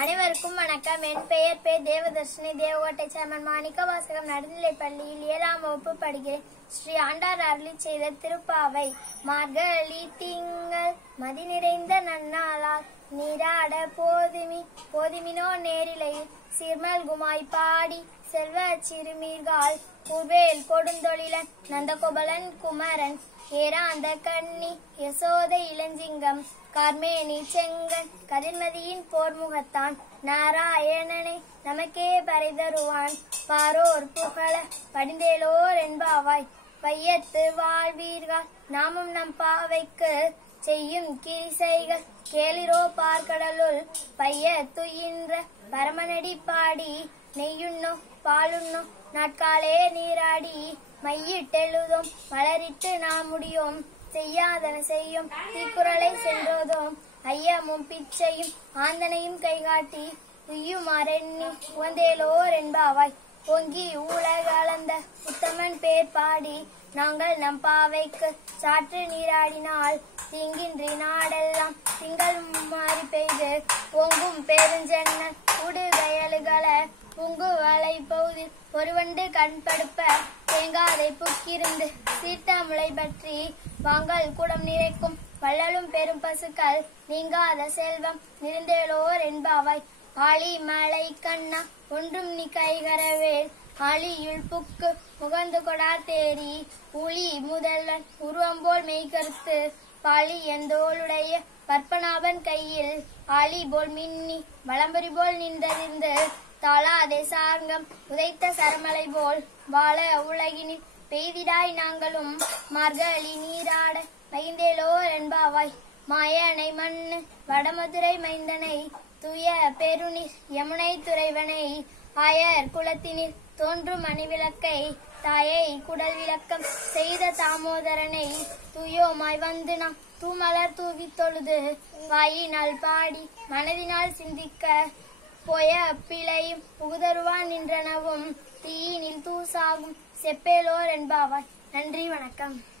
அனைவருக்கும் வணக்கம். என் பெயர் தேவதர்ஷினி. தேவகோட்டை சேர்மன் மாணிக்கவாசகம் நடுநிலைப்பள்ளியில் 7ஆம் வகுப்பு படிக்கிறேன். ஸ்ரீ ஆண்டார் அருளிச் செய்த திருப்பாவை. மார்கழி திங்கள் மதி நிறைந்த நன்னாளால் நீராட போதுமினோ நேரிலையில் சீர்மல்குமாய் பாடி செல்வ சிறுமீர்கால் பூவேல் கொடுந்தொழிலன் நந்தகோபலன் குமரன் ஏராந்த கண்ணி யசோதை இளஞ்சிங்கம் கார்மேனி செங்கன் கதிர்மதியின் போர்முகத்தான் நாராயணனை நமக்கே பறை தருவான் பாரோர் புகழ படிந்தேலோர் என்பாவாய். வையத்து வாழ்வீர்கள் நாமும் நம் பாவைக்கு செய்யும் கிரிசைகள் கேளிரோ பார்க்கடலுள் பைய துயின்ற பரமனடி பாடி நெய்யுண்ணோ பாலுண்ணோ நாட்காலே நீராடி மையிட்டெழுதோம் மலரிட்டு நாம் முடியோம் செய்யாதன செய்யும் தீக்குறளை சென்றோதோம் ஐயமும் பிச்சையும் ஆந்தனையும் கைகாட்டி உய்யுமாறெண்ணி உவந்தேலோர் என்பாவாய். பொங்கி உலகளந்த உத்தமன் பேர் பாடி நாங்கள் நம் பாவைக்கு சாற்று நீராடினால் தீங்கின்றி நாடெல்லாம் திங்கள் மாறி பெய்து பொங்கும் பெருஞ்சென்னல் உடு வயலுகள புங்கு வளை பகுதில் ஒருவண்டு கண்படுப்ப தேங்காதை புக்கிருந்து சீர்த்த முளை பற்றி வாங்கல் குடம் நிறைக்கும் வள்ளலும் பெரும் பசுக்கள் நீங்காத செல்வம் நிறைந்தேலோர் என்பாவாய். ஆளி மலை கண்ணா ஒன்றும் நீ கைகரவேல் ஆளியுள் புக்கு முகந்து கொடார் தேரி புலி முதல்வன் உருவம்போல் மெய்கருத்து பாலி எந்தோளுடைய பற்பனாபன் கையில் ஆளி போல் மின்னி வளம்பரி போல் நின்றறிந்து தாளாதே சார்கம் உதைத்த சரமலை போல் வாழ உலகினில் பெய்திடாய் நாங்களும் மார்கழி நீராட மகிழ்ந்தேலோர் என்பாவாய். மாயனை மண்ணு வடமதுரை மைந்தனை துய பெருநீர் யமுனை துறைவனை ஆயர் குலத்தினில் தோன்றும் அணிவிளக்கை தாயை குடல் விளக்கம் செய்த தாமோதரனை தூயோமாய் வந்து நாம் தூமலர் தூவி தொழுது வாயினால் பாடி மனதினால் சிந்திக்க போய பிழையும் புகுதருவான் நின்றனவும் தீயினில் தூசாகும் செப்பேலோர் என்பாவாய். நன்றி, வணக்கம்.